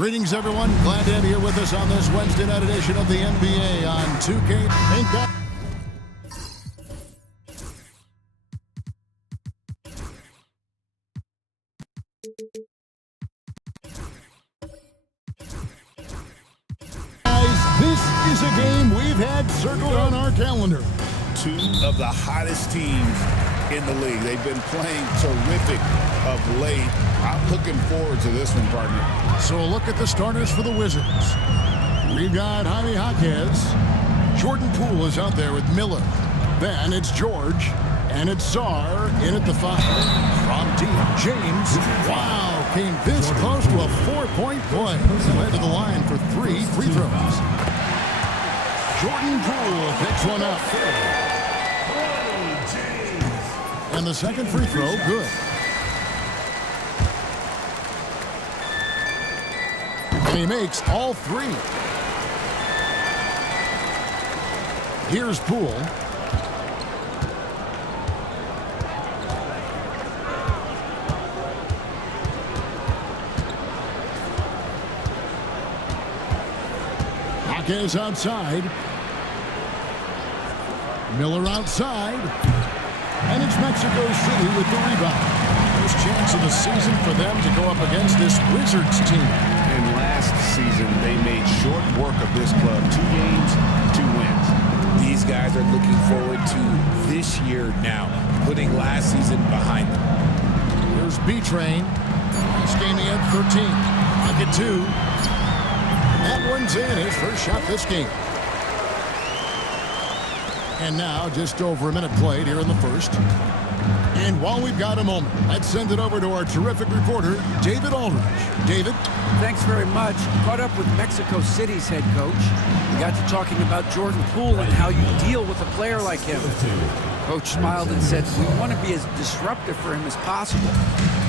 Greetings, everyone. Glad to have you here with us on this Wednesday night edition of the NBA on 2K. Thank God. Guys, this is a game we've had circled on our calendar. Two of the hottest teams in the league. They've been playing terrific of late. I'm looking forward to this one, partner. So a look at the starters for the Wizards. We've got Jaime Jaquez. Jordan Poole is out there with Miller. Then it's George. And it's Czar in at the 5. From deep, James. Wow, came this close to a 4-point play. Led to the line for 3 free throws. Jordan Poole picks one up. And the second free throw, good. And he makes all 3. Here's Poole. Jaquez outside. Miller outside. And it's Mexico City with the rebound. First chance of the season for them to go up against this Wizards team. And last season, they made short work of this club. 2 games, 2 wins. These guys are looking forward to this year now, putting last season behind them. Here's B-Train. He's gaming at 13. Pocket 2. That one's in. His first shot this game. And now just over a minute played here in the first. And while we've got a moment, let's send it over to our terrific reporter, David Aldridge. David? Thanks very much. Caught up with Mexico City's head coach. We got to talking about Jordan Poole and how you deal with a player like him. Coach smiled and said, we want to be as disruptive for him as possible.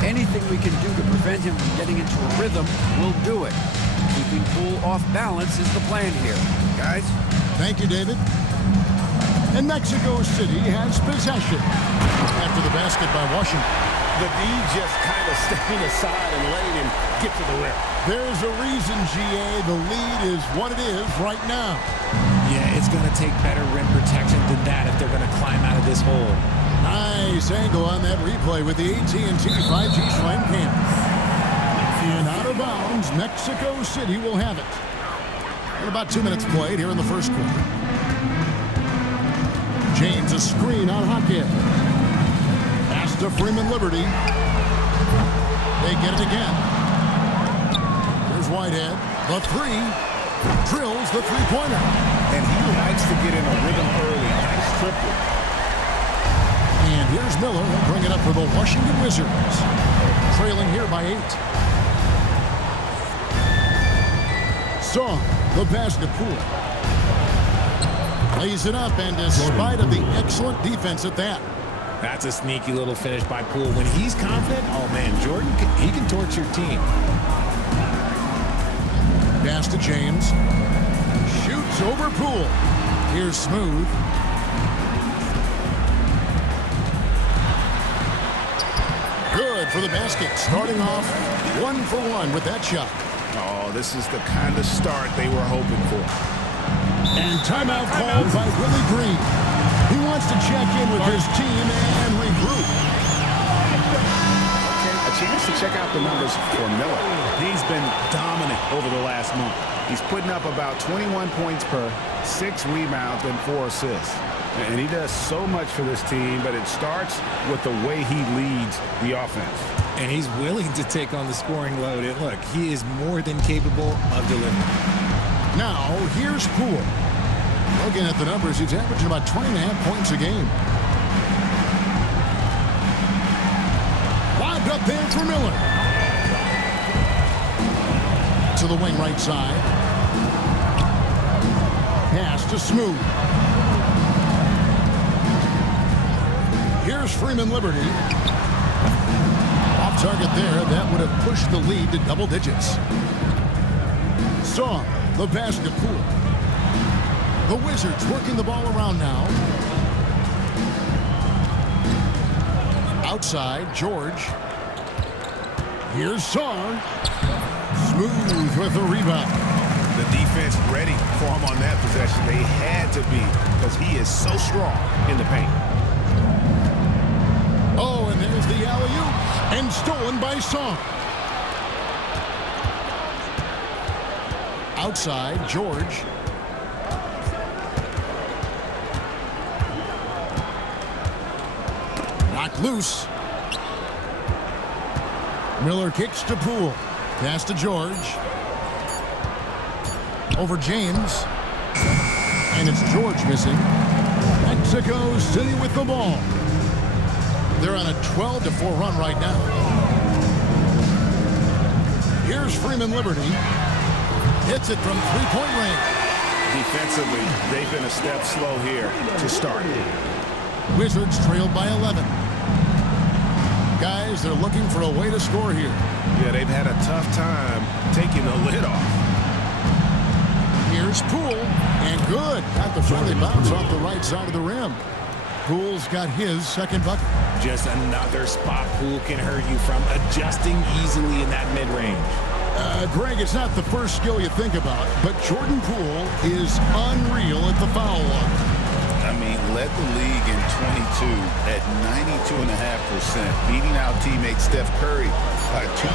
Anything we can do to prevent him from getting into a rhythm, we'll do it. Keeping Poole off balance is the plan here. Guys? Thank you, David. And Mexico City has possession after the basket by Washington. The D just kind of stepping aside and letting him get to the rim. There's a reason, GA, the lead is what it is right now. Yeah, it's going to take better rim protection than that if they're going to climb out of this hole. Nice angle on that replay with the AT&T 5G Slam Cam. And out of bounds, Mexico City will have it. And about 2 minutes played here in the first quarter. James, a screen on Jaquez. Pass to Freeman Liberty. They get it again. Here's Whitehead. The 3. Drills the three-pointer. And he likes to get in a rhythm early. Nice triple. And here's Miller. He'll bring it up for the Washington Wizards. Trailing here by 8. Saw the basket. Poole. Lays it up, and despite of the excellent defense at that. That's a sneaky little finish by Poole. When he's confident, oh man, Jordan, he can torch your team. Pass to James. Shoots over Poole. Here's Smooth. Good for the basket. Starting off 1 for 1 with that shot. Oh, this is the kind of start they were hoping for. And timeout called by Willie Green. He wants to check in with his team and regroup. Okay, a chance to check out the numbers for Miller. He's been dominant over the last month. He's putting up about 21 points per, 6 rebounds, and 4 assists. And he does so much for this team, but it starts with the way he leads the offense. And he's willing to take on the scoring load. And look, he is more than capable of delivering. Now, here's Poole. Looking at the numbers, he's averaging about 20.5 points a game. Lobbed up there for Miller. To the wing right side. Pass to Smooth. Here's Freeman Liberty. Off target there. That would have pushed the lead to double digits. Saw the basket. Poole. The Wizards working the ball around now. Outside, George. Here's Czar. Smooth with the rebound. The defense ready for him on that possession. They had to be because he is so strong in the paint. Oh, and there's the alley-oop, and stolen by Song. Outside, George. Knocked loose. Miller kicks to Poole. Pass to George. Over James. And it's George missing. Mexico City with the ball. They're on a 12-4 run right now. Here's Freeman Liberty. Hits it from three-point range. Defensively, they've been a step slow here to start. Wizards trailed by 11. Guys, they're looking for a way to score here. Yeah, they've had a tough time taking the lid off. Here's Poole, and good. Got the friendly bounce off the right side of the rim. Poole's got his second bucket. Just another spot Poole can hurt you from, adjusting easily in that mid-range. Greg, it's not the first skill you think about, but Jordan Poole is unreal at the foul line. I mean, led the league in 22 at 92.5%, beating out teammate Steph Curry by 0.2%.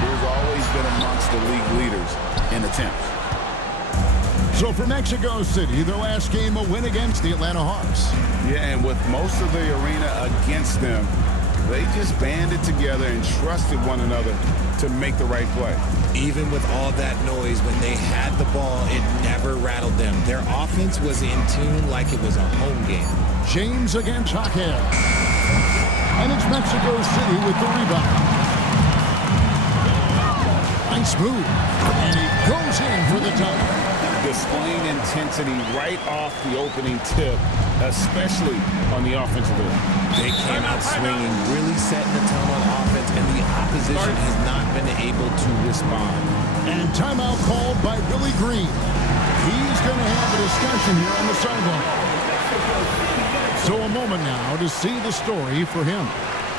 He's always been amongst the league leaders in attempts. So for Mexico City, their last game a win against the Atlanta Hawks. Yeah, and with most of the arena against them, they just banded together and trusted one another to make the right play. Even with all that noise, when they had the ball, it never rattled them. Their offense was in tune like it was a home game. James against Jaquez. And it's Mexico City with the rebound. Nice move. And he goes in for the tie. Displaying intensity right off the opening tip, especially on the offensive end. They came out swinging, really setting the tone on offense, and the opposition has not been able to respond. And timeout called by Willie Green. He's going to have a discussion here on the sideline. So a moment now to see the story for him.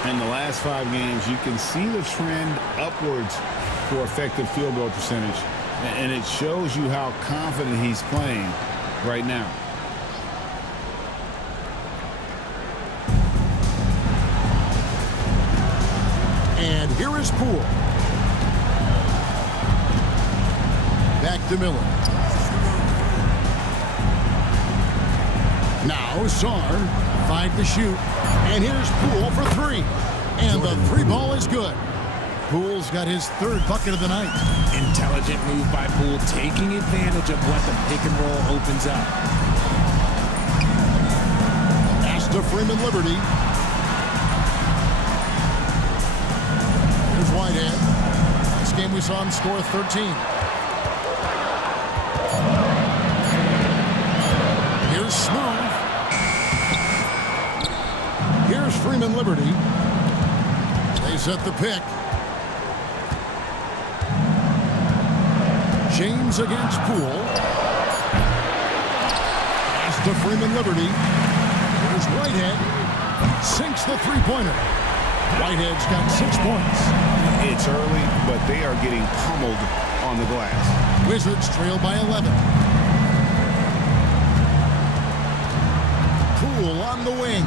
In the last 5 games, you can see the trend upwards for effective field goal percentage. And it shows you how confident he's playing right now. And here is Poole. Back to Miller. Now Sarr, 5 to shoot. And here's Poole for 3. And the 3 ball is good. Poole's got his 3rd bucket of the night. Intelligent move by Poole, taking advantage of what the pick and roll opens up. Pass to Freeman Liberty. Here's Whitehead. This game we saw him score 13. Here's Smooth. Here's Freeman Liberty. They set the pick. James against Poole. Pass to Freeman Liberty. Here's Whitehead. Sinks the three-pointer. Whitehead's got 6 points. It's early, but they are getting pummeled on the glass. Wizards trail by 11. Poole on the wing.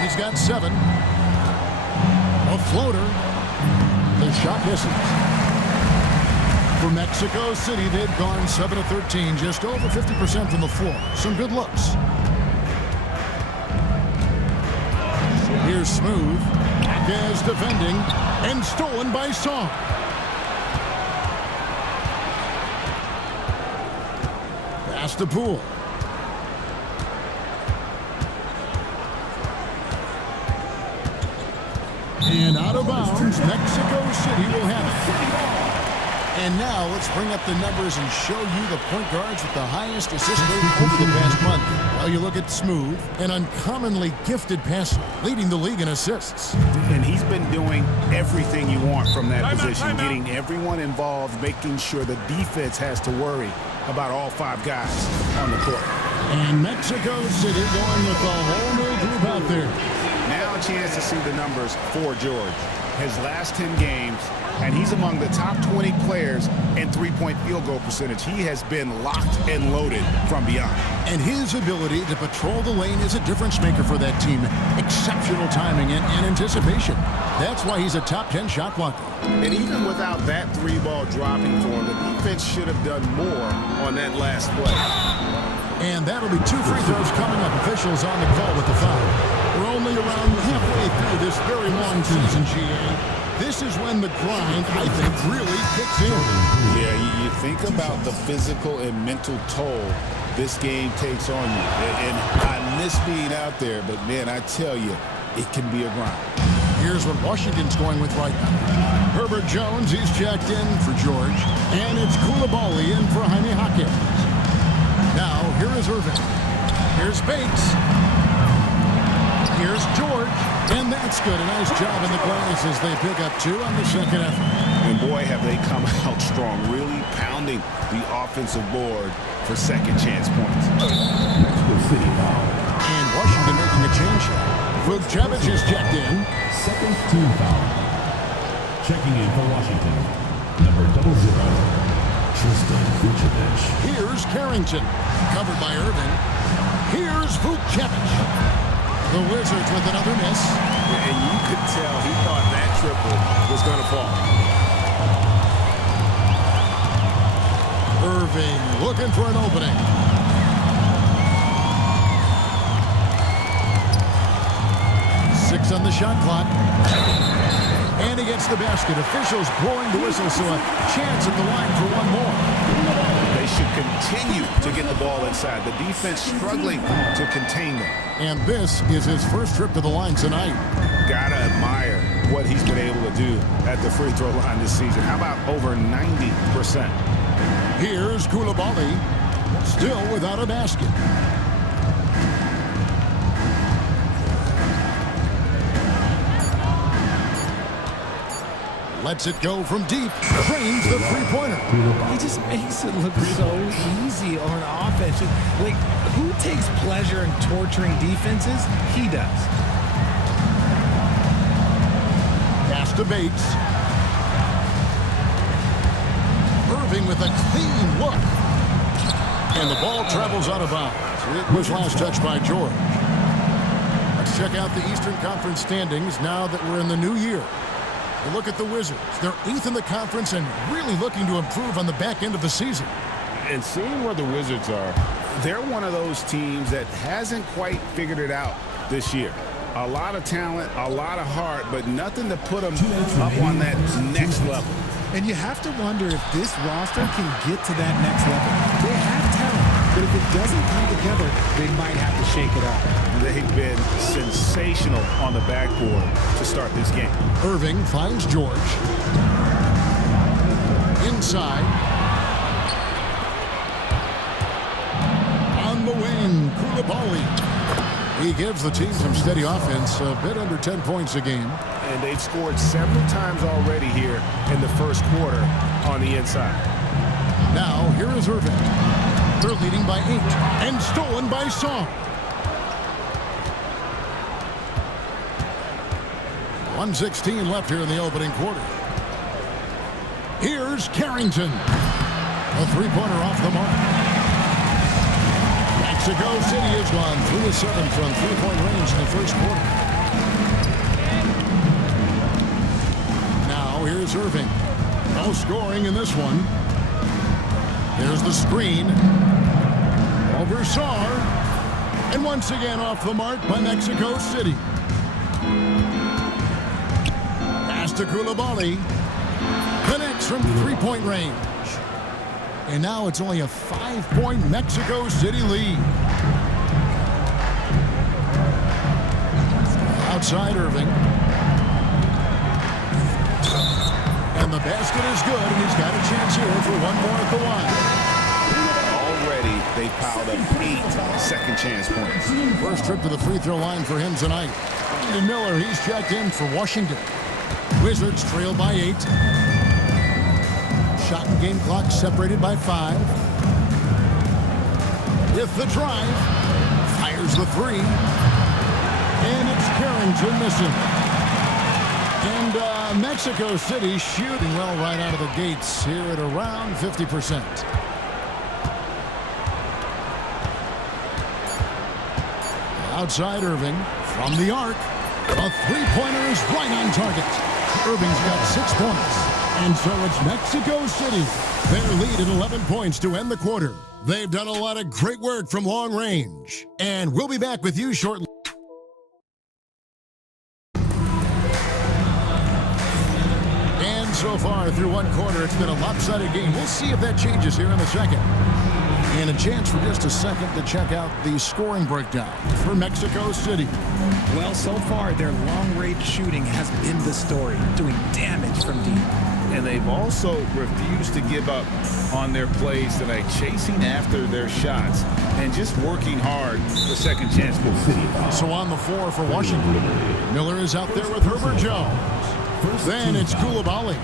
He's got 7. A floater. The shot misses. For Mexico City, they've gone 7 of 13, just over 50% from the floor. Some good looks. Here's Smooth. Jaquez defending, and stolen by Song. Pass to Poole. And out of bounds, Mexico City will have it. And now let's bring up the numbers and show you the point guards with the highest assist rate over the past month. Well, you look at Smooth, an uncommonly gifted passer, leading the league in assists. And he's been doing everything you want from that position, getting everyone involved, making sure the defense has to worry about all 5 guys on the court. And Mexico City going with a whole new group out there. Now a chance to see the numbers for George. his last 10 games, and he's among the top 20 players in three-point field goal percentage. He has been locked and loaded from beyond. And his ability to patrol the lane is a difference maker for that team. Exceptional timing and anticipation. That's why he's a top 10 shot blocker. And even without that three-ball dropping for him, the defense should have done more on that last play. And that'll be 2 free throws coming up. Officials on the call with the foul. We're only around halfway through this very long season, GA. This is when the grind, I think, really kicks in. Yeah, you think about the physical and mental toll this game takes on you. And I miss being out there, but, man, I tell you, it can be a grind. Here's what Washington's going with right now. Herbert Jones, he's checked in for George. And it's Koulibaly in for Jaime Jaquez. Now, here is Irving. Here's Bates. Here's George. And that's good. A nice job in the glass as they pick up 2 on the second effort. And boy, have they come out strong, really pounding the offensive board for second chance points. And Washington making a change here. Vukcevic is checked in. Second team foul. Checking in for Washington. Number 00. Tristan Vukcevic. Here's Carrington, covered by Irving. Here's Vukcevic. The Wizards with another miss. And you could tell he thought that triple was going to fall. Irving looking for an opening. Six on the shot clock. And he gets the basket. Officials blowing the whistle, so a chance at the line for one more. They should continue to get the ball inside. The defense struggling to contain them. And this is his first trip to the line tonight. Gotta admire what he's been able to do at the free throw line this season. How about over 90%? Here's Koulibaly, still without a basket. Lets it go from deep. Drains the three-pointer. He just makes it look so easy on offense. Like, who takes pleasure in torturing defenses? He does. Pass to Bates. Irving with a clean look. And the ball travels out of bounds. It was last touched by George. Let's check out the Eastern Conference standings now that we're in the new year. A look at the Wizards. They're 8th in the conference and really looking to improve on the back end of the season. And seeing where the Wizards are, they're one of those teams that hasn't quite figured it out this year. A lot of talent, a lot of heart, but nothing to put them up on that next level. And you have to wonder if this roster can get to that next level. They have talent, but if it doesn't come together, they might have to shake it up. They've been sensational on the backboard to start this game. Irving finds George. Inside. On the wing, Koulibaly. He gives the team some steady offense, a bit under 10 points a game. And they've scored several times already here in the first quarter on the inside. Now, here is Irving. They're leading by 8 and stolen by Song. 1:16 left here in the opening quarter. Here's Carrington. A three-pointer off the mark. Mexico City has gone 3 of 7 from three-point range in the first quarter. Now here's Irving. No scoring in this one. There's the screen. Over Sar. And once again off the mark by Mexico City. Pass to Koulibaly. Connects from three-point range. And now it's only a 5-point Mexico City lead. Outside Irving. And the basket is good, and he's got a chance here for one more at the line. Already, they piled up 8 second chance points. First trip to the free throw line for him tonight. And Miller, he's checked in for Washington. Wizards trail by 8. Shot and game clock separated by 5. With the drive, fires the 3. And it's Carrington missing. And Mexico City shooting well right out of the gates here at around 50%. Outside Irving from the arc. A three-pointer is right on target. Irving's got 6 points. And so it's Mexico City. Their lead at 11 points to end the quarter. They've done a lot of great work from long range. And we'll be back with you shortly. And so far through one quarter, it's been a lopsided game. We'll see if that changes here in the second. And a chance for just a second to check out the scoring breakdown for Mexico City. Well, so far, their long-range shooting has been the story, doing damage from deep. And they've also refused to give up on their plays tonight, chasing after their shots and just working hard for second chance for the city. So on the floor for Washington, Miller is out there with Herbert Jones. Then it's Koulibaly.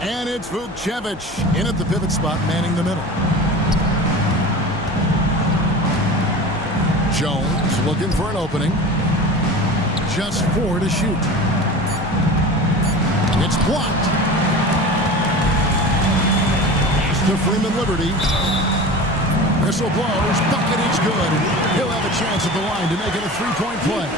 And it's Vukcevic in at the pivot spot, manning the middle. Jones looking for an opening. Just 4 to shoot. It's blocked. Pass to Freeman Liberty. Whistle blows. Bucket is good. He'll have a chance at the line to make it a three-point play.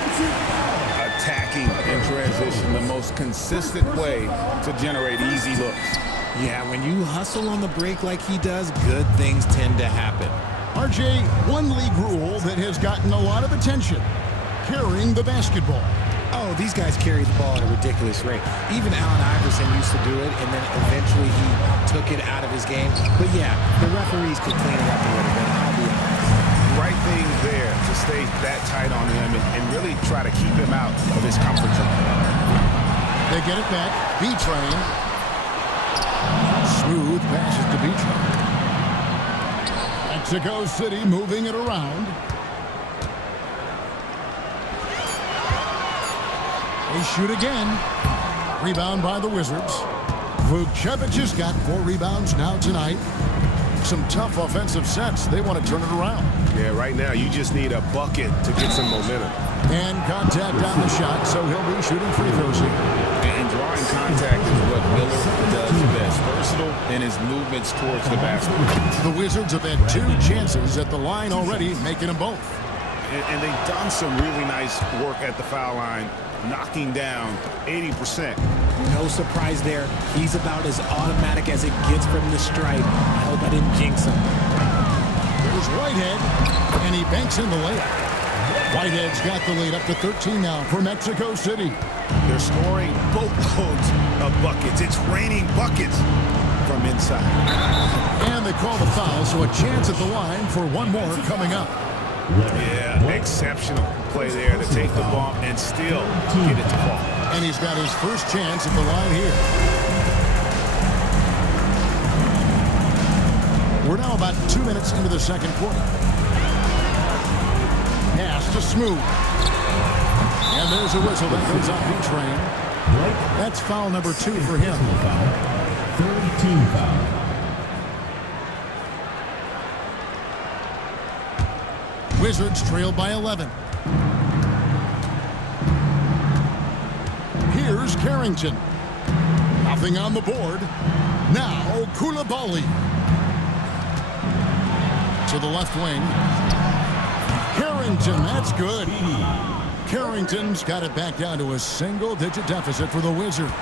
Attacking in transition, the most consistent way to generate easy looks. Yeah, when you hustle on the break like he does, good things tend to happen. RJ, one league rule that has gotten a lot of attention, carrying the basketball. Oh, these guys carry the ball at a ridiculous rate. Even Allen Iverson used to do it, and then eventually he took it out of his game. But yeah, the referees could clean it up a little bit, I'll be honest. Right thing there to stay that tight on him and really try to keep him out of his comfort zone. They get it back. B-Train. Smooth passes to B-Train. Mexico City moving it around. They shoot again. Rebound by the Wizards. Vukcevic has got 4 rebounds now tonight. Some tough offensive sets. They want to turn it around. Yeah, right now you just need a bucket to get some momentum. And contact on the shot, so he'll be shooting free throws here. And drawing contact is what Miller does best. Versatile in his movements towards the basket. The Wizards have had 2 chances at the line already, making them both. And they've done some really nice work at the foul line, knocking down 80%. No surprise there. He's about as automatic as it gets from the stripe. I hope I didn't jinx him. Here's Whitehead, and he banks in the layup. Whitehead's got the lead up to 13 now for Mexico City. They're scoring boatloads of buckets. It's raining buckets from inside. And they call the foul, so a chance at the line for one more coming up. Yeah, exceptional play there to take the bump and still get it to fall. And he's got his first chance at the line here. We're now about 2 minutes into the second quarter. Pass to Smooth. And there's a whistle that goes on B-Train. That's foul number 2 for him. Third team foul. Wizards trail by 11. Here's Carrington. Nothing on the board. Now Koulibaly. To the left wing. Carrington, that's good. Carrington's got it back down to a single-digit deficit for the Wizards.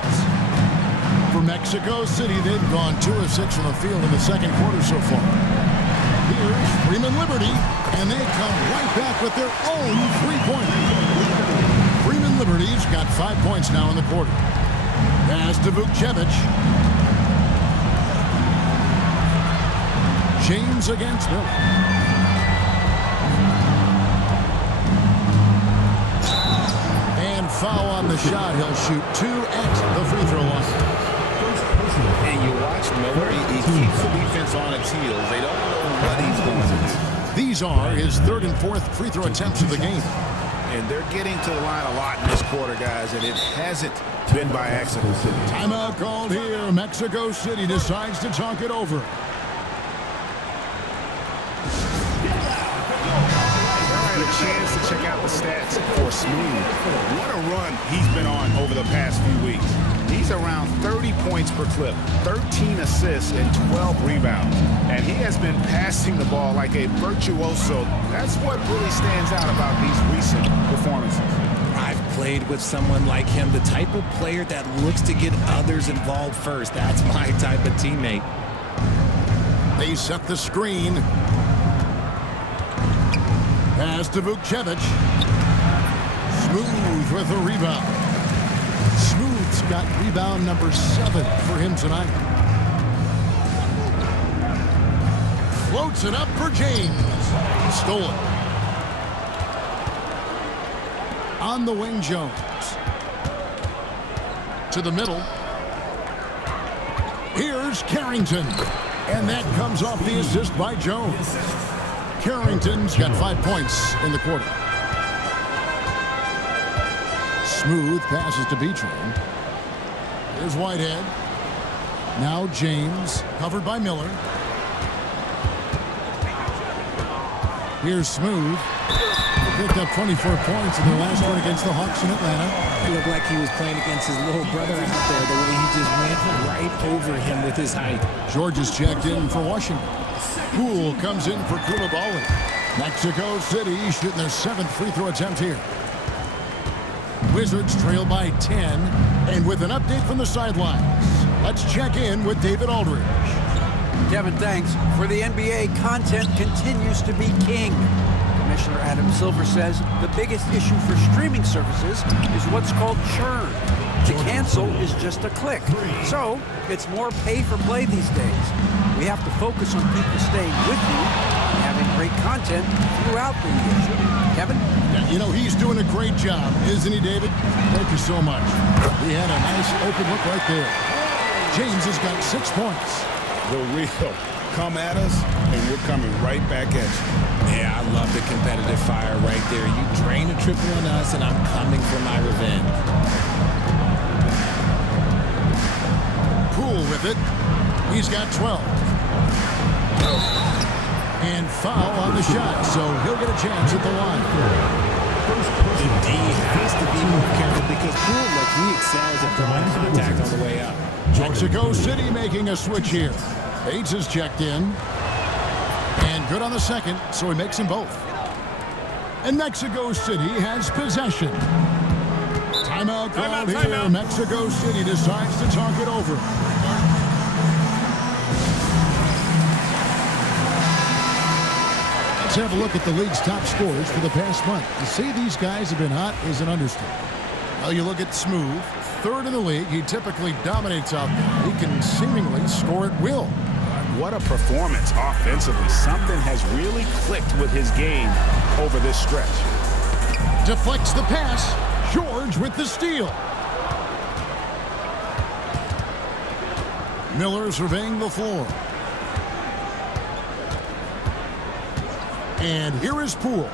For Mexico City, they've gone 2 of 6 from the field in the second quarter so far. Here's Freeman Liberty, and they come right back with their own three-pointer. Freeman Liberty's got 5 points now in the quarter. Pass to Vukcevic. James against Miller. Foul on the shot. He'll shoot 2 at the free throw line. And you watch Miller, he keeps the defense on its heels. They don't know what he's going to do. These are his 3rd and 4th free throw attempts of the game. And they're getting to the line a lot in this quarter, guys, and it hasn't been by accident. Timeout called here. Mexico City decides to talk it over. Chance to check out the stats for Smooth. What a run he's been on over the past few weeks. He's around points per clip, 13 assists, and 12 rebounds. And he has been passing the ball like a virtuoso. That's what really stands out about these recent performances. I've played with someone like him, the type of player that looks to get others involved first. That's my type of teammate. They set the screen. Pass to Vukcevic. Smooth with the rebound. Smooth's got rebound number 7 for him tonight. Floats it up for James. Stolen. On the wing, Jones. To the middle. Here's Carrington. And that comes off the assist by Jones. Carrington's got 5 points in the quarter. Smooth passes to Beachman. Here's Whitehead. Now James, covered by Miller. Here's Smooth. He picked up 24 points in their last one against the Hawks in Atlanta. It looked like he was playing against his little brother out there, the way he just went right over him with his height. George is checked in for Washington. Poole comes in for Koulibaly. Mexico City shooting their 7th free throw attempt here. Wizards trail by 10, and with an update from the sidelines, let's check in with David Aldridge. Kevin, thanks. For the NBA, content continues to be king. Commissioner Adam Silver says the biggest issue for streaming services is what's called churn. To cancel is just a click. So it's more pay for play these days. We have to focus on people staying with you and having great content throughout the year. Kevin? Yeah, you know, he's doing a great job, isn't he, David? Thank you so much. He had a nice open look right there. James has got 6 points. The real. Come at us, and we're coming right back at you. Yeah, I love the competitive fire right there. You drain a triple on us, and I'm coming for my revenge. Poole with it. He's got 12. And foul on the shot, so he'll get a chance at the line. The D has to be more careful because Poole, look, he excels at drawing contact on the way up. Mexico City making a switch here. Bates is checked in. And good on the second, so he makes them both. And Mexico City has possession. Timeout called here. Timeout. Mexico City decides to talk it over. Let's have a look at the league's top scorers for the past month. To say these guys have been hot is an understatement. Well, you look at Smooth, 3rd in the league. He typically dominates out there. He can seemingly score at will. What a performance offensively. Something has really clicked with his game over this stretch. Deflects the pass. George with the steal. Miller surveying the floor. And here is Poole.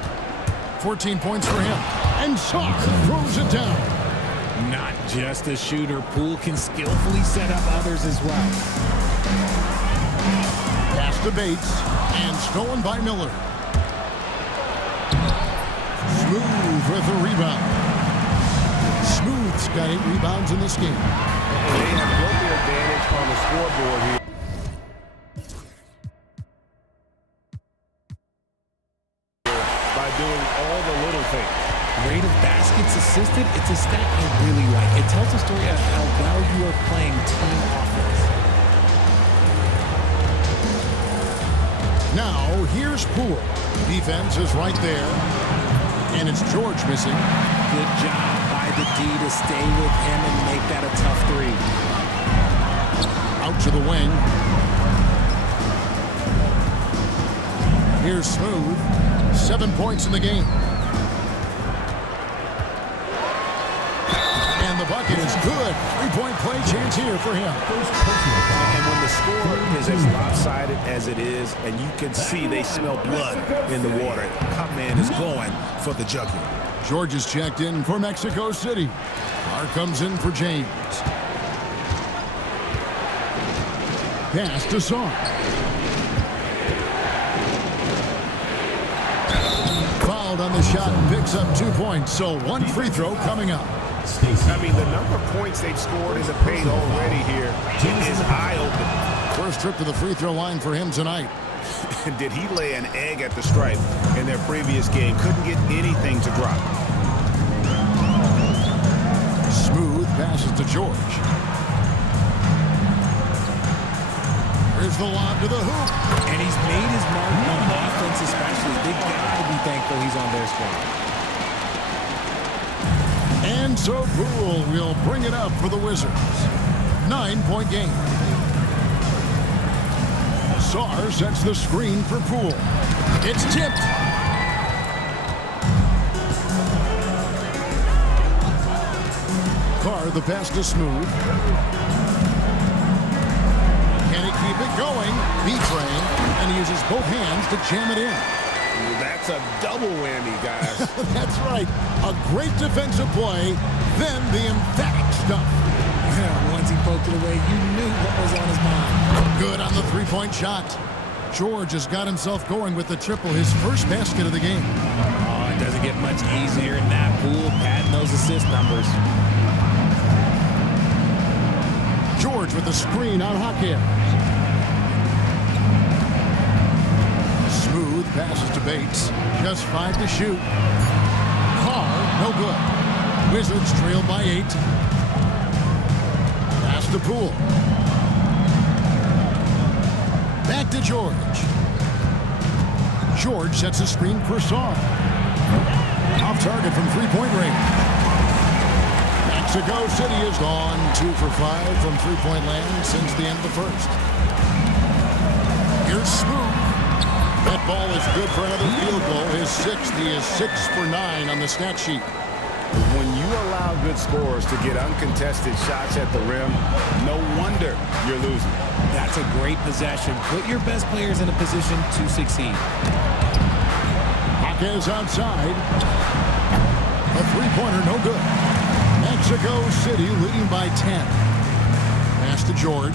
14 points for him. And Sarr throws it down. Not just a shooter. Poole can skillfully set up others as well. Pass to Bates. And stolen by Miller. Smooth with the rebound. Smooth's got 8 rebounds in this game. They have built the advantage on the scoreboard here. By doing all the little things. Rate of baskets assisted, it's a stat I really like. It tells a story of how well you are playing team offense. Now, here's Poole. Defense is right there. And it's George missing. Good job by the D to stay with him and make that a tough 3. Out to the wing. Here's Smooth. 7 points in the game. And the bucket is good. 3-point play chance here for him. And when the score is as lopsided as it is, and you can see they smell blood in the water, Cup man is going for the jugular. George is checked in for Mexico City. Carr comes in for James. Pass to Sarr. Fouled on the shot and picks up 2 points, so 1 free throw coming up. Stacy. I mean, the number of points they've scored in the paint already here is eye-opening. First trip to the free throw line for him tonight. Did he lay an egg at the stripe in their previous game? Couldn't get anything to drop. Smooth passes to George. Here's the lob to the hoop. And he's made his mark on offense especially. They got to be thankful he's on their squad. And so Poole will bring it up for the Wizards. 9-point game. Sarr sets the screen for Poole. It's tipped. Carr the pass to Smooth. Can he keep it going? B-Train, and he uses both hands to jam it in. That's a double whammy, guys. That's right. A great defensive play, then the emphatic stuff. Once he poked it away, you knew what was on his mind. Good on the three-point shot. George has got himself going with the triple, his first basket of the game. Oh, it doesn't get much easier in that Poole, padding those assist numbers. George with the screen on Hawkins. Smooth passes to Bates. Just 5 to shoot. Carr, no good. Wizards trail by 8. Pass to Poole. Back to George. George sets a screen for Sarr. Off target from three-point range. Mexico City is gone 2 for 5 from three-point land since the end of the first. Here's Smooth. That ball is good for another field goal. His 6th. He is 6 for 9 on the stat sheet. When you allow good scorers to get uncontested shots at the rim, no wonder you're losing. That's a great possession. Put your best players in a position to succeed. Hawkins outside. A three-pointer, no good. Mexico City leading by 10. Pass to George.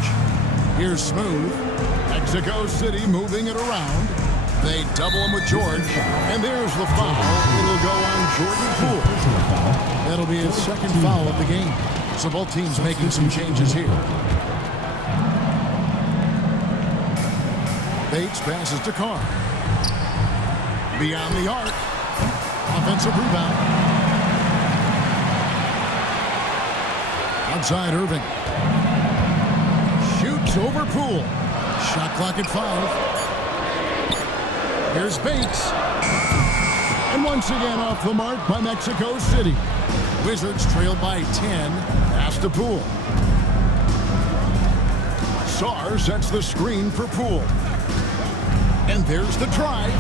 Here's Smooth. Mexico City moving it around. They double him with George. And there's the foul. It'll go on Jordan Poole. That'll be his second foul of the game. So both teams making some changes here. Bates passes to Carr. Beyond the arc. Offensive rebound. Outside Irving. Shoots over Poole. Shot clock at 5. Here's Bates. And once again off the mark by Mexico City. Wizards trail by 10. Pass to Poole. Sarr sets the screen for Poole. And there's the drive.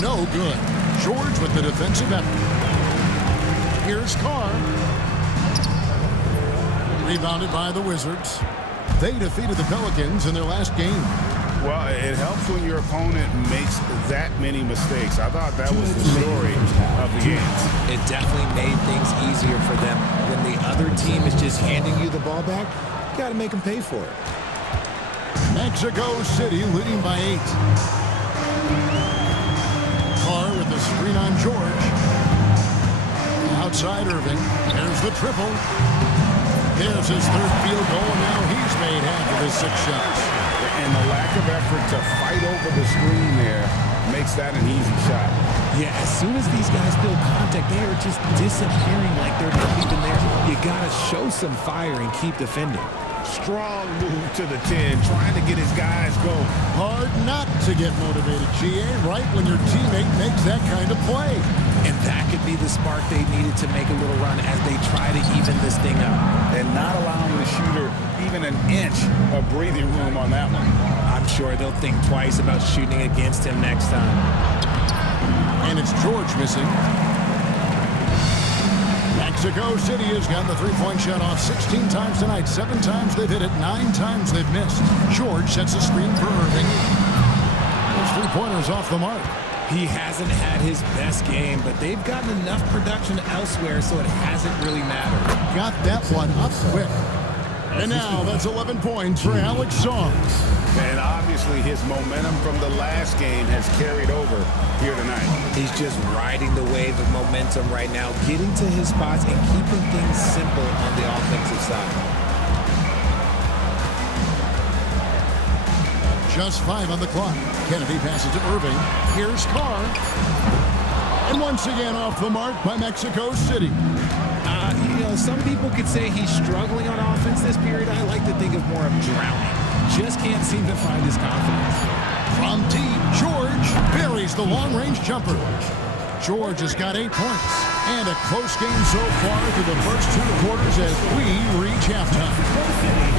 No good. George with the defensive effort. Here's Carr. Rebounded by the Wizards. They defeated the Pelicans in their last game. Well, it helps when your opponent makes that many mistakes. I thought that was the story of the game. It definitely made things easier for them. When the other team is just handing you the ball back, you got to make them pay for it. Mexico City leading by 8. Carr with the screen on George. Outside Irving. There's the triple. There's his third field goal, and now he's made half of his 6 shots. And the lack of effort to fight over the screen there makes that an easy shot. Yeah, as soon as these guys feel contact, they are just disappearing like they're not even there. You got to show some fire and keep defending. Strong move to the 10, trying to get his guys going. Hard not to get motivated, GA, right when your teammate makes that kind of play. And that could be the spark they needed to make a little run as they try to even this thing up. And not allowing the shooter even an inch of breathing room on that one. I'm sure they'll think twice about shooting against him next time. And it's George missing. Mexico City has gotten the three-point shot off 16 times tonight. 7 times they've hit it, 9 times they've missed. George sets a screen for Irving. Those three-pointers off the mark. He hasn't had his best game, but they've gotten enough production elsewhere, so it hasn't really mattered. Got that one up quick. And now that's 11 points for Alex Song. And obviously his momentum from the last game has carried over here tonight. He's just riding the wave of momentum right now, getting to his spots and keeping things simple on the offensive side. Just 5 on the clock. Kennedy passes to Irving. Here's Carr. And once again off the mark by Mexico City. You know, some people could say he's struggling on offense this period. I like to think of more of drowning. Just can't seem to find his confidence. From deep, George buries the long-range jumper. George has got 8 points. And a close game so far through the first 2 quarters as we reach halftime.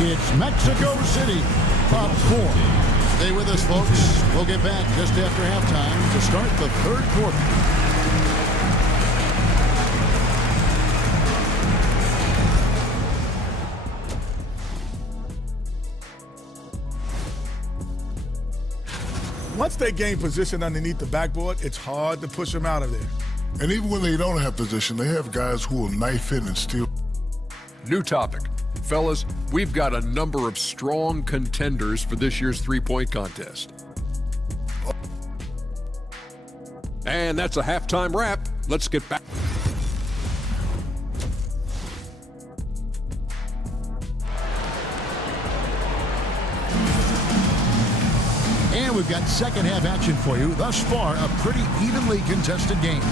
It's Mexico City up 4. Stay with us, folks. We'll get back just after halftime to start the 3rd quarter. Once they gain position underneath the backboard, it's hard to push them out of there. And even when they don't have position, they have guys who will knife in and steal. New topic. Fellas, we've got a number of strong contenders for this year's three-point contest. And that's a halftime wrap. Let's get back. And we've got second half action for you. Thus far, a pretty evenly contested game.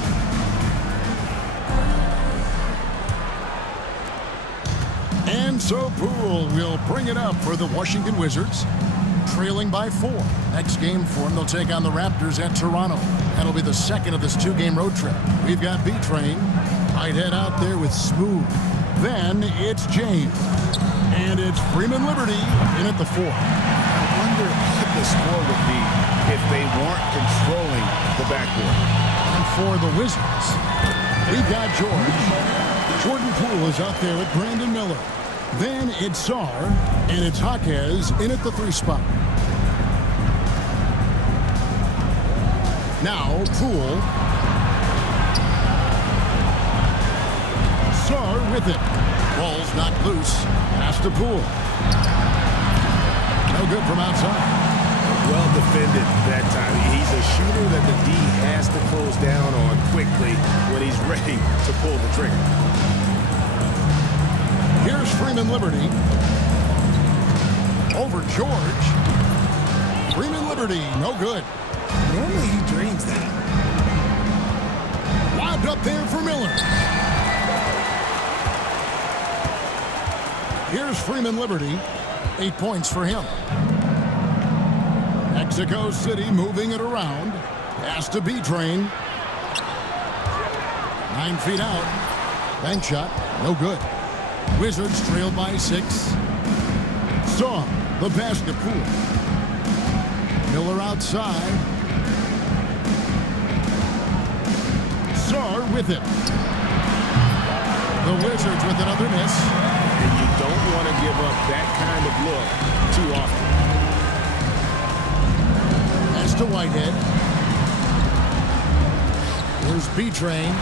And so Poole will bring it up for the Washington Wizards, trailing by 4. Next game for them, they'll take on the Raptors at Toronto. That'll be the second of this 2-game road trip. We've got B-Train. Might head out there with Smooth. Then it's James. And it's Freeman Liberty in at the 4. I wonder what the score would be if they weren't controlling the backboard. And for the Wizards, we've got George. Jordan Poole is out there with Brandon Miller. Then it's Sar, and it's Jaquez in at the 3 spot. Now Poole. Sar with it. Ball's knocked loose. Pass to Poole. No good from outside. Well defended that time. He's a shooter that the D has to close down on quickly when he's ready to pull the trigger. Here's Freeman Liberty. Over George. Freeman Liberty, no good. Normally he drains that. Lobbed up there for Miller. Here's Freeman Liberty. 8 points for him. Mexico City moving it around. Pass to B-Train. 9 feet out. Bank shot, no good. Wizards trailed by 6. Saw the pass to Poole. Miller outside. Sar with it. The Wizards with another miss. And you don't want to give up that kind of look too often. Pass to Whitehead. Here's B-Train.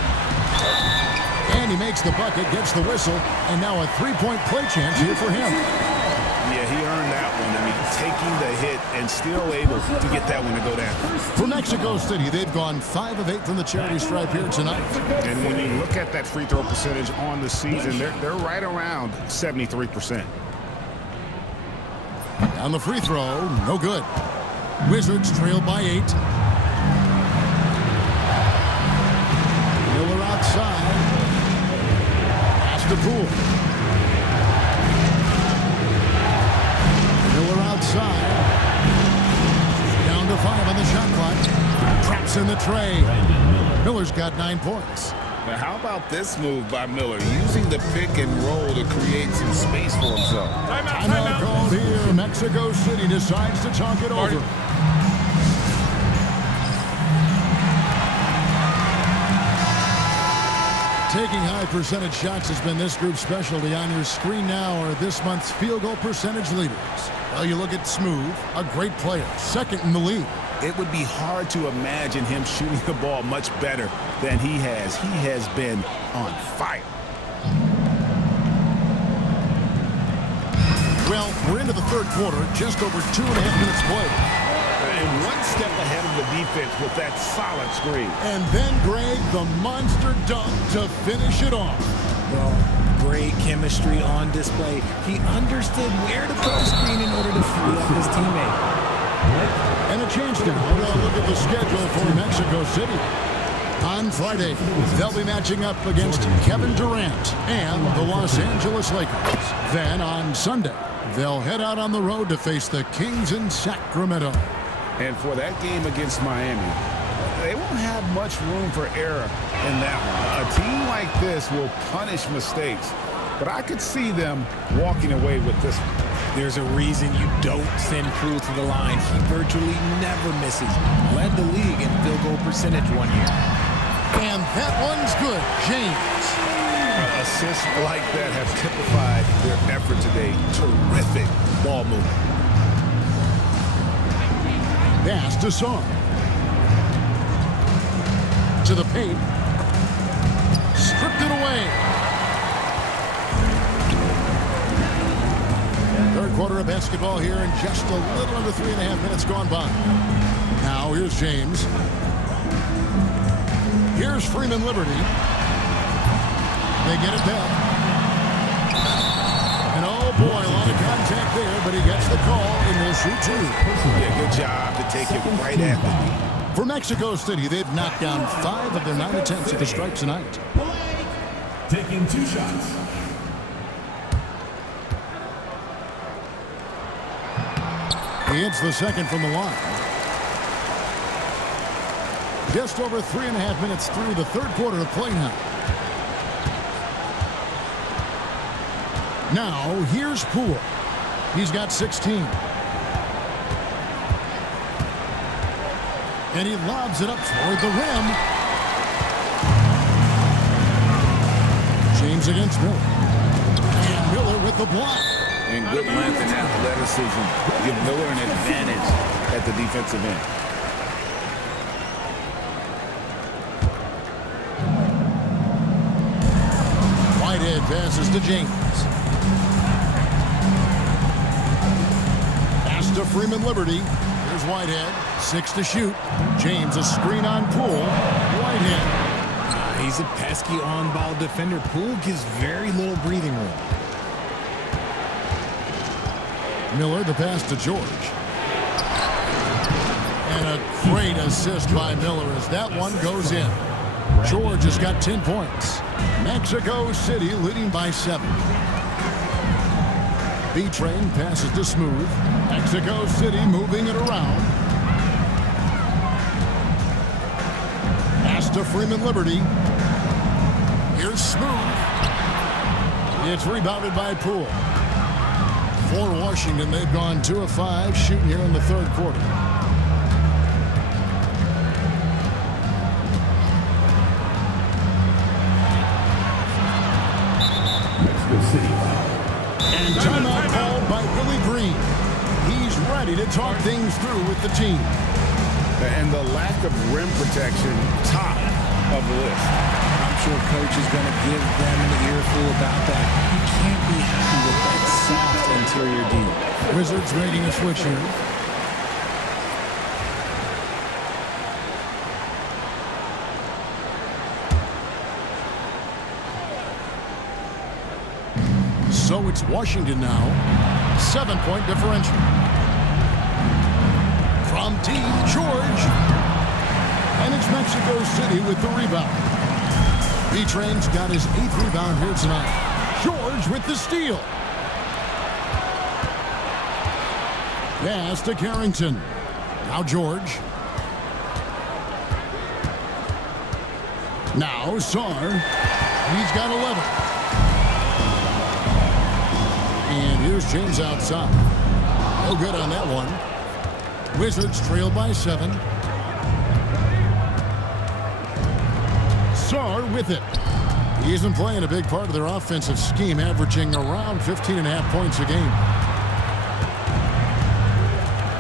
And he makes the bucket, gets the whistle, and now a 3-point play chance here for him. Yeah, he earned that one. I mean, taking the hit and still able to get that one to go down. For Mexico City, they've gone 5 of 8 from the charity stripe here tonight. And when you look at that free throw percentage on the season, they're right around 73%. On the free throw, no good. Wizards trail by 8. Miller outside. Pass to Poole. Miller outside. Down to 5 on the shot clock. Traps in the tray. Miller's got 9 points. Now, how about this move by Miller, using the pick and roll to create some space for himself? Timeout called here. Mexico City decides to talk it over. Taking high percentage shots has been this group's specialty. On your screen now are this month's field goal percentage leaders. Well, you look at Smooth, a great player, second in the league. It would be hard to imagine him shooting the ball much better than he has. He has been on fire. Well, we're into the third quarter, just over 2.5 minutes played. And one step ahead of the defense with that solid screen. And then, Greg, the monster dunk to finish it off. Well, great chemistry on display. He understood where to put the screen in order to free up his teammate. And a chance now to look at the schedule for Mexico City. On Friday, they'll be matching up against Kevin Durant and the Los Angeles Lakers. Then on Sunday, they'll head out on the road to face the Kings in Sacramento. And for that game against Miami, they won't have much room for error in that one. A team like this will punish mistakes, but I could see them walking away with this one. There's a reason you don't send Poole to the line. He virtually never misses. Led the league in field goal percentage one year. And that one's good, James. Assists like that have typified their effort today. Terrific ball movement. Pass to Sar. To the paint. Stripped it away. Third quarter of basketball here in just a little under 3.5 minutes gone by. Now here's James. Here's Freeman Liberty. They get it back. And oh boy, a lot of contact there, but he gets the call and will shoot two. Yeah, good job to take it right at the knee. For Mexico City, they've knocked down 5 of their 9 attempts at the stripe tonight. Taking 2 shots. He hits the second from the line. Just over 3.5 minutes through the third quarter of play now. Now, here's Poole. He's got 16. And he lobs it up toward the rim. James against Miller. And Miller with the block. And good length and athleticism give Miller an advantage at the defensive end. Whitehead passes to James. Pass to Freeman Liberty. Here's Whitehead. 6 to shoot. James a screen on Poole. Whitehead. He's a pesky on-ball defender. Poole gives very little breathing room. Miller the pass to George. And a great assist by Miller as that one goes in. George has got 10 points. Mexico City leading by 7. B-Train passes to Smooth. Mexico City moving it around. Pass to Freeman Liberty. Here's Smooth. It's rebounded by Poole. For Washington, they've gone 2 of 5 shooting here in the third quarter. And timeout called by Willie Green. He's ready to talk things through with the team. And the lack of rim protection, top of the list. I'm sure coach is going to give them an earful about that. You can't be happy with that soft interior D. Wizards making a switch here. So it's Washington now. 7-point differential. From deep, George. And it's Mexico City with the rebound. B-Train's got his 8th rebound here tonight. George with the steal. Pass to Carrington. Now George. Now Sar. He's got 11. And here's James outside. No good on that one. Wizards trail by 7. Sar with it. He isn't playing a big part of their offensive scheme, averaging around 15.5 points a game.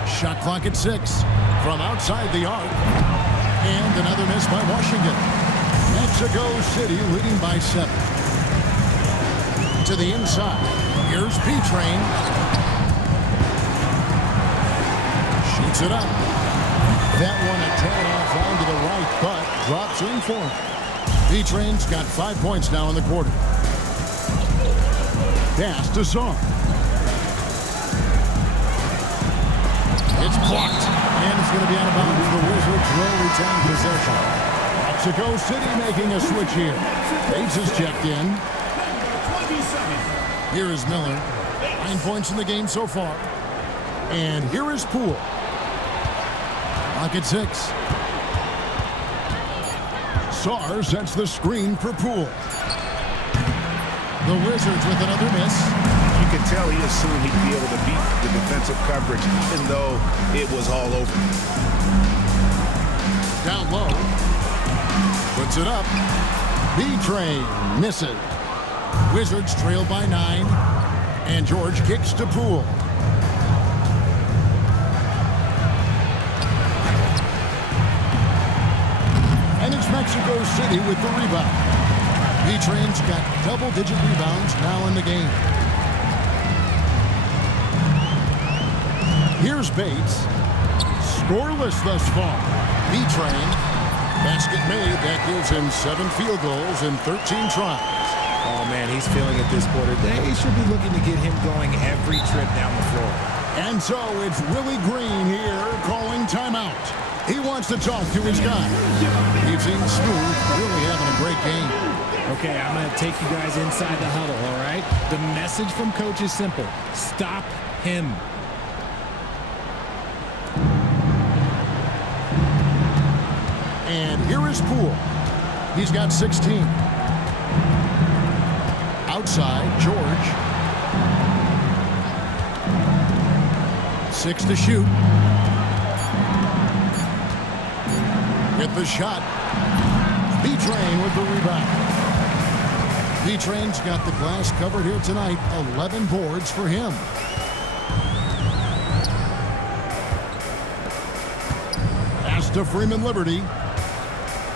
Shot clock at 6 from outside the arc. And another miss by Washington. Mexico City leading by 7. To the inside. Here's B-Train. Puts it up. That one a tad offline to the right, but drops in for him. B-Train's got 5 points now in the quarter. Pass to Song. It's blocked, and it's going to be out of bounds. The Wizards will retain possession. Mexico City making a switch here. Bates is checked in. Here is Miller. 9 points in the game so far. And here is Poole. Lock at 6. Sarr sets the screen for Poole. The Wizards with another miss. You could tell he assumed he'd be able to beat the defensive coverage, even though it was all over. Down low. Puts it up. B-Train misses. Wizards trail by 9. And George kicks to Poole. And it's Mexico City with the rebound. B-Train's got double-digit rebounds now in the game. Here's Bates. Scoreless thus far. B-Train. Basket made. That gives him 7 field goals in 13 tries. Oh, man, he's feeling it this quarter. They should be looking to get him going every trip down the floor. And so it's Willie Green here calling timeout. He wants to talk to his guy. He seems smooth, really having a great game. Okay, I'm going to take you guys inside the huddle, all right? The message from Coach is simple. Stop him. And here is Poole. He's got 16. Outside, George. 6 to shoot. With the shot. B-Train with the rebound. B-Train's got the glass covered here tonight. 11 boards for him. Pass to Freeman Liberty.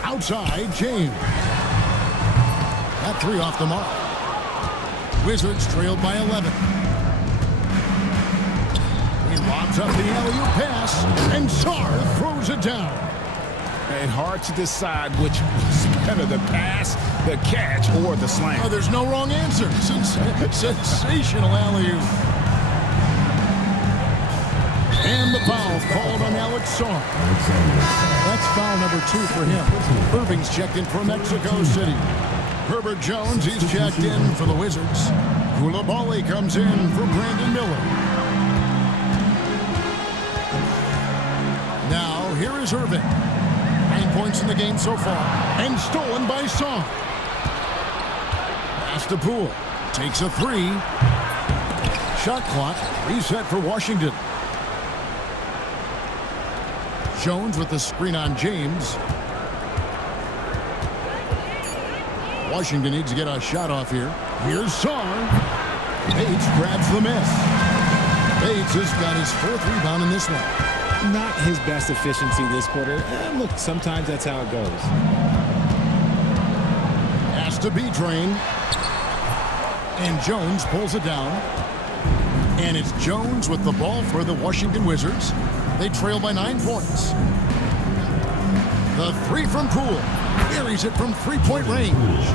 Outside, James. That 3 off the mark. Wizards trailed by 11. He lobs up the alley-oop pass, and Sarr throws it down. And hard to decide which was better, the pass, the catch, or the slam. Oh, there's no wrong answer. Sensational alley-oop. And the foul called on Alex Sarr. That's foul number 2 for him. Irving's checked in for Mexico City. Herbert Jones, he's checked in for the Wizards. Koulibaly comes in for Brandon Miller. Now, here is Irving. 9 points in the game so far. And stolen by Song. Pass to Poole. Takes a 3. Shot clock reset for Washington. Jones with the screen on James. Washington needs to get a shot off here. Here's Sarr. Bates grabs the miss. Bates has got his 4th rebound in this one. Not his best efficiency this quarter. Look, sometimes that's how it goes. Pass to B-Train. And Jones pulls it down. And it's Jones with the ball for the Washington Wizards. They trail by 9 points. The 3 from Poole. Buries it from 3-point range.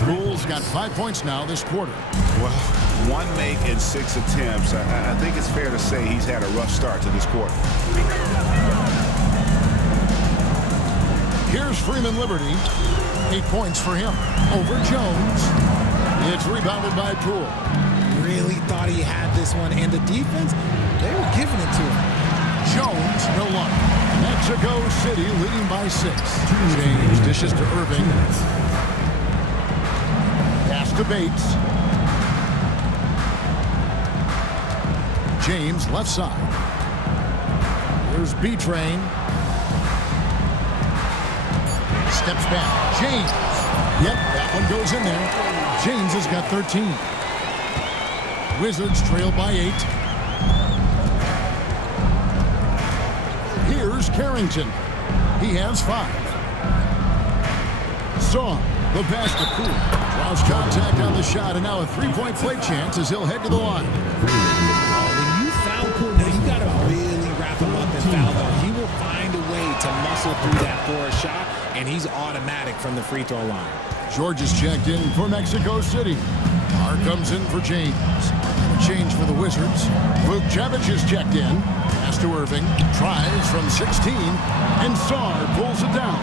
Poole's got 5 points now this quarter. Well, 1 make in 6 attempts. I think it's fair to say he's had a rough start to this quarter. Here's Freeman Liberty. 8 points for him. Over Jones. It's rebounded by Poole. Really thought he had this one. And the defense, they were giving it to him. Jones, no luck. Mexico City leading by 6. James dishes to Irving. Pass to Bates. James left side. Here's B-Train. Steps back. James. Yep, that one goes in there. James has got 13. Wizards trail by 8. Here's Carrington. He has 5. Song, the pass to Poole. Draws contact on the shot, and now a 3-point play chance as he'll head to the line. When you foul Poole, now you got to really wrap him up and foul whistle through that for a shot, and he's automatic from the free throw line. George is checked in for Mexico City. Carr comes in for James. A change for the Wizards. Vukcevic is checked in. Pass to Irving. Tries from 16. And Sarr pulls it down.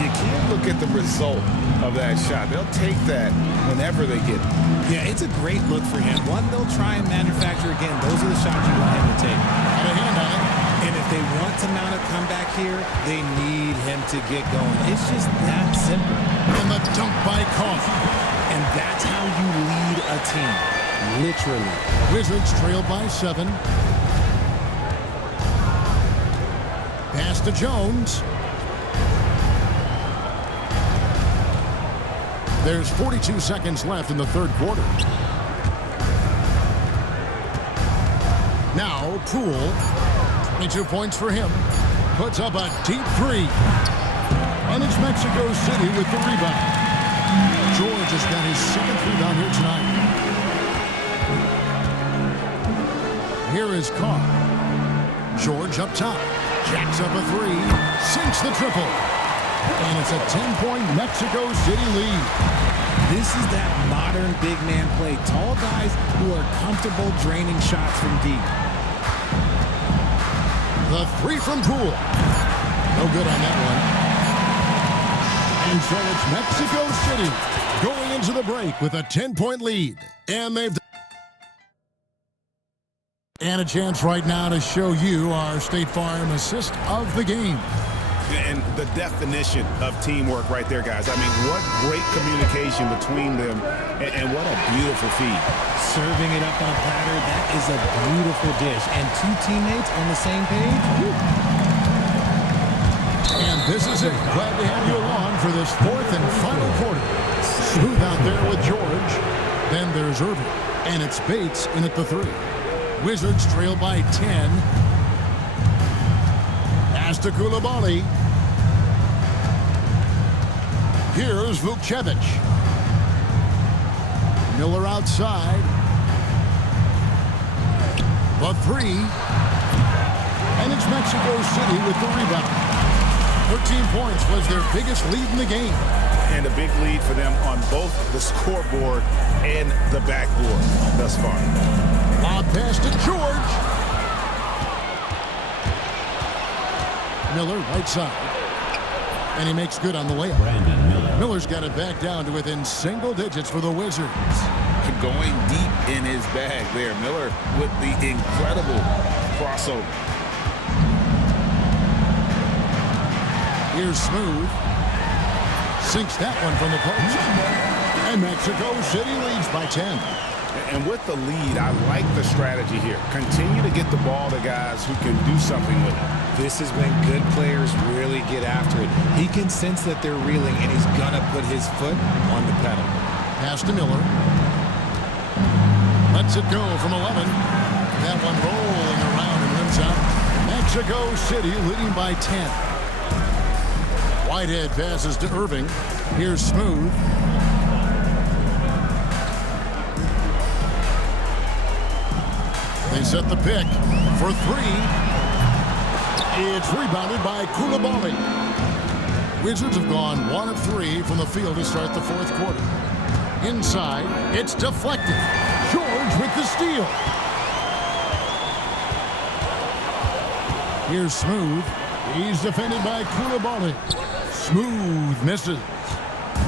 You can't look at the result of that shot. They'll take that whenever they get it. Yeah, it's a great look for him. One, they'll try and manufacture again. Those are the shots you want him to take. Got a hand on it. And if they want to mount a comeback here, they need him to get going. It's just that simple. And the dunk by Carr. And that's how you lead a team. Literally. Wizards trail by 7. Pass to Jones. There's 42 seconds left in the third quarter. Now, Poole, 22 points for him, puts up a deep 3. And it's Mexico City with the rebound. George has got his 7th rebound here tonight. Here is Carr. George up top. Jacks up a 3. Sinks the triple. And it's a 10-point Mexico City lead. This is that modern big man play. Tall guys who are comfortable draining shots from deep. The 3 from Poole. No good on that one. And so it's Mexico City going into the break with a 10-point lead. And a chance right now to show you our State Farm assist of the game. And the definition of teamwork right there, guys. I mean, what great communication between them, and what a beautiful feed. Serving it up on a platter, that is a beautiful dish. And 2 teammates on the same page. Woo. And this is it. Glad to have you along for this 4th and final quarter. Smooth out there with George. Then there's Irving. And it's Bates in at the 3. Wizards trail by 10. Pass to Coulibaly. Here's Vukcevic. Miller outside. The 3. And it's Mexico City with the rebound. 13 points was their biggest lead in the game. And a big lead for them on both the scoreboard and the backboard thus far. Lob pass to George. Miller right side. And he makes good on the layup. Brandon Miller. Miller's got it back down to within single digits for the Wizards. Going deep in his bag there. Miller with the incredible crossover. Here's Smooth. Sinks that one from the post. And Mexico City leads by 10. And with the lead, I like the strategy here. Continue to get the ball to guys who can do something with it. This is when good players really get after it. He can sense that they're reeling, and he's going to put his foot on the pedal. Pass to Miller. Lets it go from 11. That one rolling around and rims out. Mexico City leading by 10. Whitehead passes to Irving. Here's Smooth. They set the pick for 3. It's rebounded by Coulibaly. Wizards have gone 1 of 3 from the field to start the 4th quarter. Inside, it's deflected. George with the steal. Here's Smooth. He's defended by Coulibaly. Smooth misses.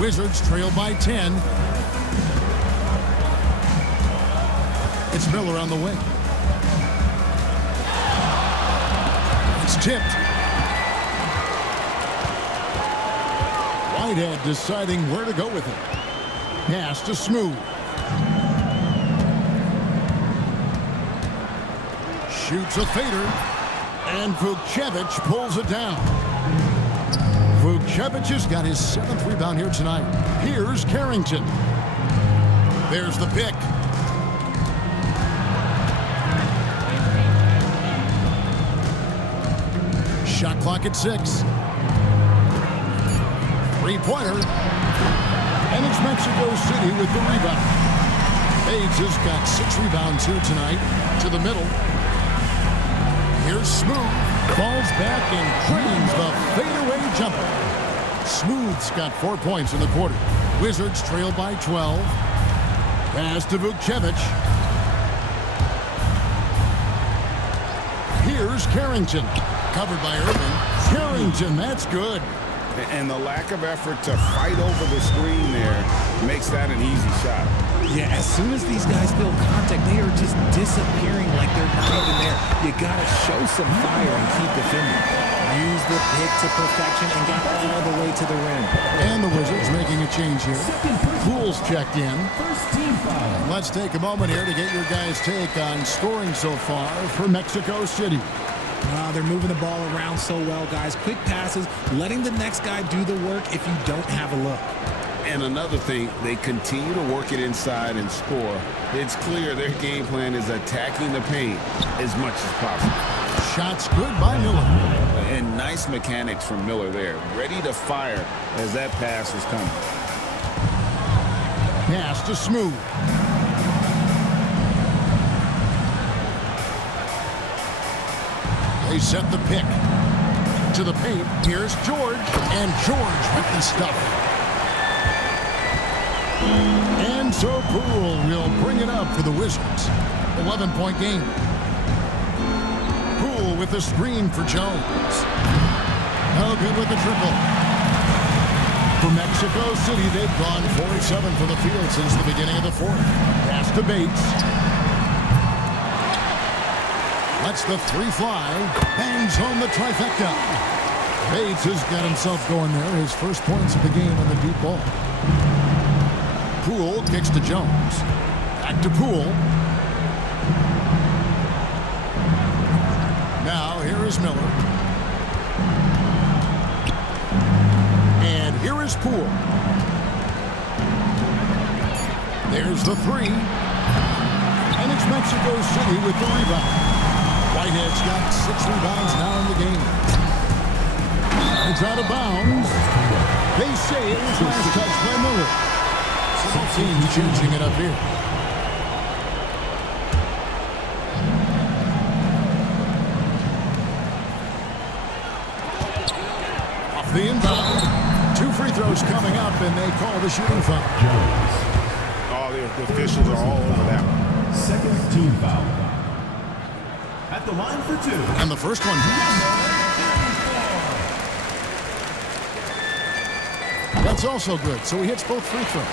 Wizards trail by 10. It's Miller on the wing. It's tipped. Whitehead deciding where to go with it. Pass to Smooth. Shoots a fader. And Vukcevic pulls it down. Vukcevic has got his 7th rebound here tonight. Here's Carrington. There's the pick. Shot clock at 6. 3-pointer. And it's Mexico City with the rebound. Bates has got 6 rebounds here tonight. To the middle. Here's Smooth. Falls back and drains the fadeaway jumper. Smooth's got 4 points in the quarter. Wizards trail by 12. Pass to Vukcevic. Here's Carrington. Covered by Irvin. Carrington, that's good. And the lack of effort to fight over the screen there makes that an easy shot. Yeah, as soon as these guys feel contact, they are just disappearing like they're not even there. You got to show some fire and keep defending. Use the pick to perfection and got all the way to the rim. And the Wizards making a change here. Pool's checked in. Let's take a moment here to get your guys' take on scoring so far for Mexico City. They're moving the ball around so well, guys. Quick passes, letting the next guy do the work if you don't have a look. And another thing, they continue to work it inside and score. It's clear their game plan is attacking the paint as much as possible. Shots good by Miller. And nice mechanics from Miller there. Ready to fire as that pass was coming. Pass to Smooth. They set the pick. To the paint. Here's George. And George with the stuff. And so Poole will bring it up for the Wizards. 11-point game. Poole with the screen for Jones. No good with the triple. For Mexico City, they've gone 4-7 from the field since the beginning of the fourth. Pass to Bates. Lets the three fly. Bangs home the trifecta. Bates has got himself going there. His first points of the game on the deep ball. Poole kicks to Jones. Back to Poole. Now here is Miller. And here is Poole. There's the three. And it's Mexico City with the rebound. Whitehead's got 6 rebounds now in the game. It's out of bounds. They say it was last touched by Miller. Some teams changing it up here. Off the inbound. 2 free throws coming up, and they call the shooting foul. Oh, the officials are all over that one. Second team foul. At the line for 2. And the first one. That's also good, so he hits both free throws.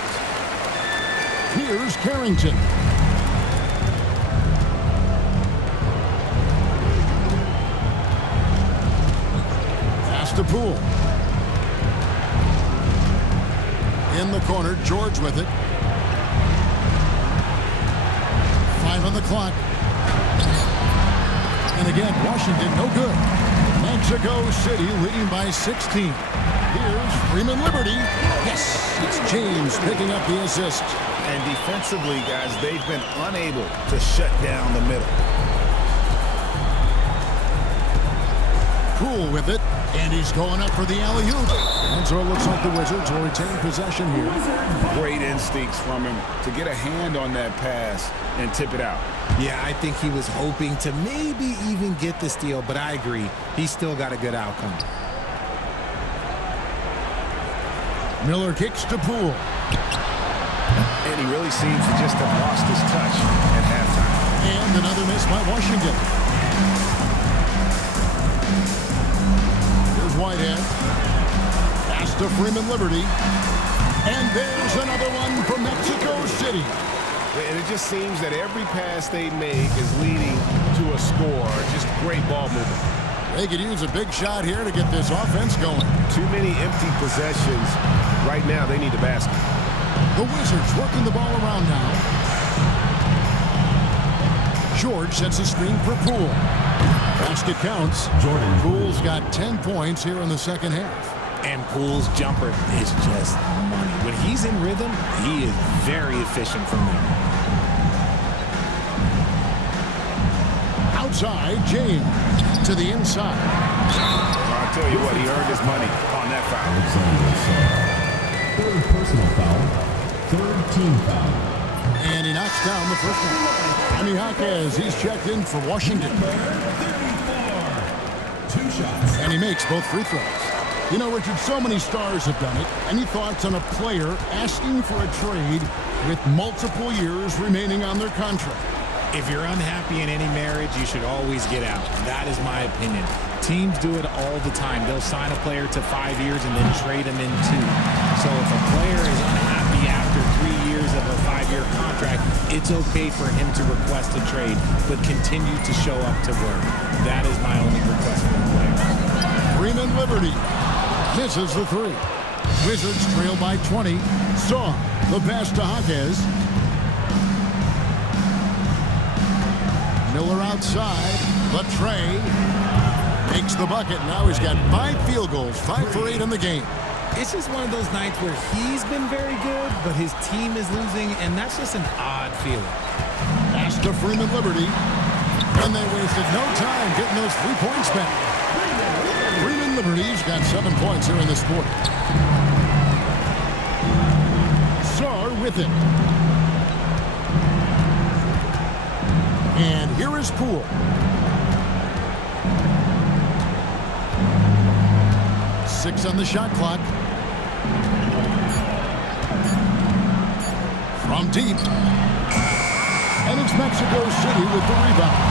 Here's Carrington. Pass to Poole. In the corner, George with it. 5 on the clock. And again, Washington, no good. Mexico City leading by 16. Here's Freeman Liberty. Yes, it's James picking up the assist. And defensively, guys, they've been unable to shut down the middle. Poole with it, and he's going up for the alley-oop. And so it looks like the Wizards will retain possession here. Great instincts from him to get a hand on that pass and tip it out. Yeah, I think he was hoping to maybe even get the steal, but I agree. He still got a good outcome. Miller kicks to Poole. And he really seems to just have lost his touch at halftime. And another miss by Washington. Here's Whitehead. Pass to Freeman Liberty. And there's another one for Mexico City. And it just seems that every pass they make is leading to a score. Just great ball movement. They could use a big shot here to get this offense going. Too many empty possessions. Right now, they need a basket. The Wizards working the ball around now. George sets a screen for Poole. Basket counts. Jordan Poole's got 10 points here in the second half. And Poole's jumper is just money. When he's in rhythm, he is very efficient from there. Outside, James to the inside. I'll tell you what, he earned his money on that foul. Third personal foul. Third team foul. And he knocks down the first one. Jaime Jaquez, he's checked in for Washington. And he makes both free throws. You know, Richard, so many stars have done it. Any thoughts on a player asking for a trade with multiple years remaining on their contract? If you're unhappy in any marriage, you should always get out. That is my opinion. Teams do it all the time. They'll sign a player to 5 years and then trade him in 2. So if a player is unhappy after 3 years of a 5-year contract, it's okay for him to request a trade, but continue to show up to work. That is my only request for the players. Freeman Liberty misses the 3. Wizards trail by 20. Saw the pass to Jaquez. Miller outside. Latre makes the bucket. Now he's got 5 field goals, 5 for 8 in the game. It's just one of those nights where he's been very good, but his team is losing, and that's just an odd feeling. Pass to Freeman Liberty. And they wasted no time getting those 3 points back. Freeman Liberty's got 7 points here in this quarter. Saar with it. And here is Poole. Six on the shot clock. From deep. And it's Mexico City with the rebound.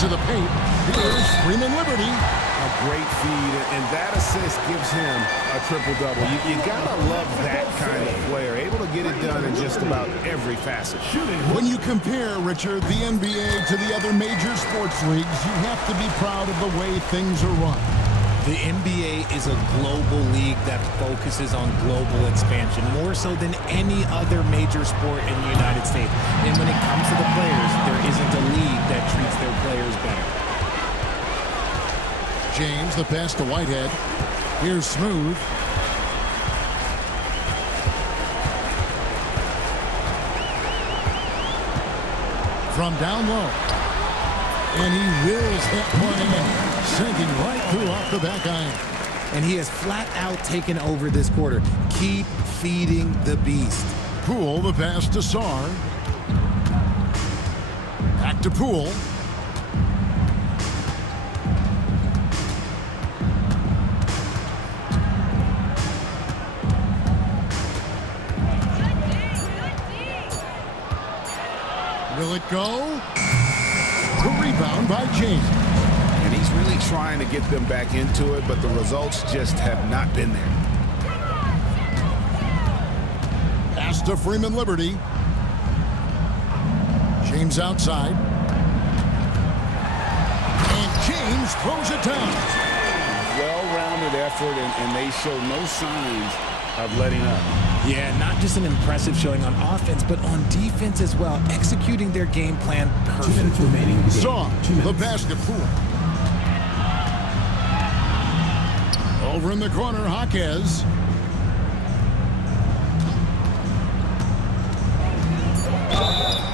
To the paint. Here's Freeman Liberty. A great feed, and that assist gives him a triple-double. You gotta love that kind of player, able to get it done in just about every facet. When you compare, Richard, the NBA to the other major sports leagues, you have to be proud of the way things are run. The NBA is a global league that focuses on global expansion, more so than any other major sport in the United States. And when it comes to the players, there isn't a league that treats their players better. James, the pass to Whitehead. Here's Smooth. From down low. And he wills that one in, sinking right through off the back iron. And he has flat out taken over this quarter. Keep feeding the beast. Poole, the pass to Saar. Back to Poole. Will it go? The rebound by James. And he's really trying to get them back into it, but the results just have not been there. Pass to Freeman Liberty. James outside. And James throws it down. Well-rounded effort, and they show no signs of letting up. Yeah, not just an impressive showing on offense, but on defense as well, executing their game plan perfectly. Saw the basket. Poole. Over in the corner, Jaquez.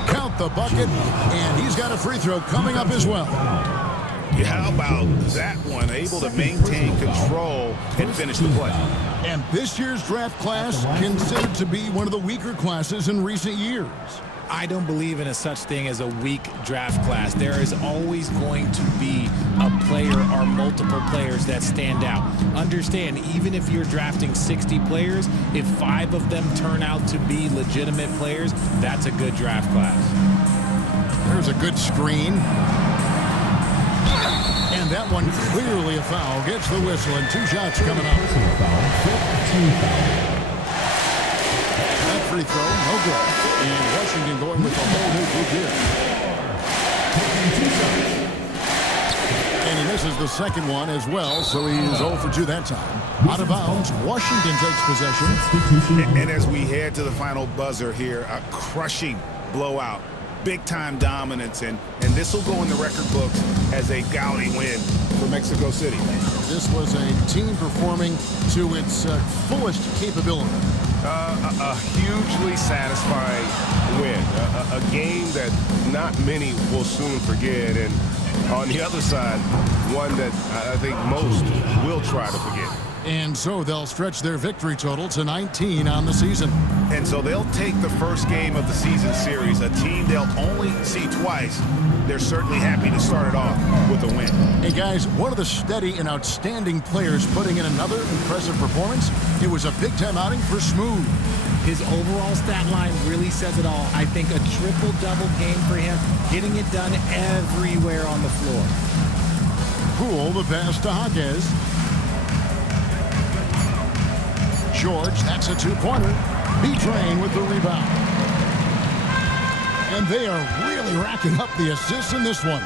Count the bucket, and he's got a free throw coming up as well. Yeah, how about that one? Able to maintain control and finish the play. And this year's draft class considered to be one of the weaker classes in recent years. I don't believe in a such thing as a weak draft class. There is always going to be a player or multiple players that stand out. Understand, even if you're drafting 60 players, if 5 of them turn out to be legitimate players, that's a good draft class. There's a good screen. And that one clearly a foul. Gets the whistle, and 2 shots coming up. That free throw, no good. And Washington going with a whole new group here. And he misses the second one as well, so he's 0 for 2 that time. Out of bounds, Washington takes possession. And as we head to the final buzzer here, a crushing blowout. Big-time dominance, and this will go in the record books as a gaudy win for Mexico City. This was a team performing to its fullest capability. A hugely satisfying win. A game that not many will soon forget, and on the other side, one that I think most will try to forget. And so they'll stretch their victory total to 19 on the season. And so they'll take the first game of the season series, a team they'll only see twice. They're certainly happy to start it off with a win. Hey, guys, one of the steady and outstanding players putting in another impressive performance. It was a big-time outing for Smooth. His overall stat line really says it all. I think a triple-double game for him, getting it done everywhere on the floor. Poole, the pass to Jaquez. George, that's a two-pointer. B-Train with the rebound. And they are really racking up the assists in this one.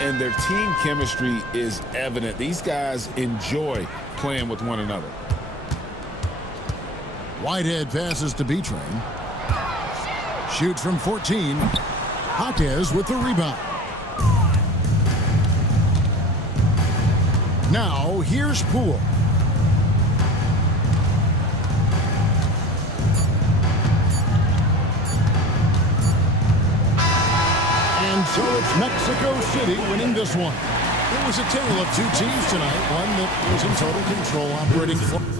And their team chemistry is evident. These guys enjoy playing with one another. Whitehead passes to B-Train. Shoots from 14. Jaquez with the rebound. Now, here's Poole. And so it's Mexico City winning this one. It was a tale of two teams tonight, one that was in total control operating.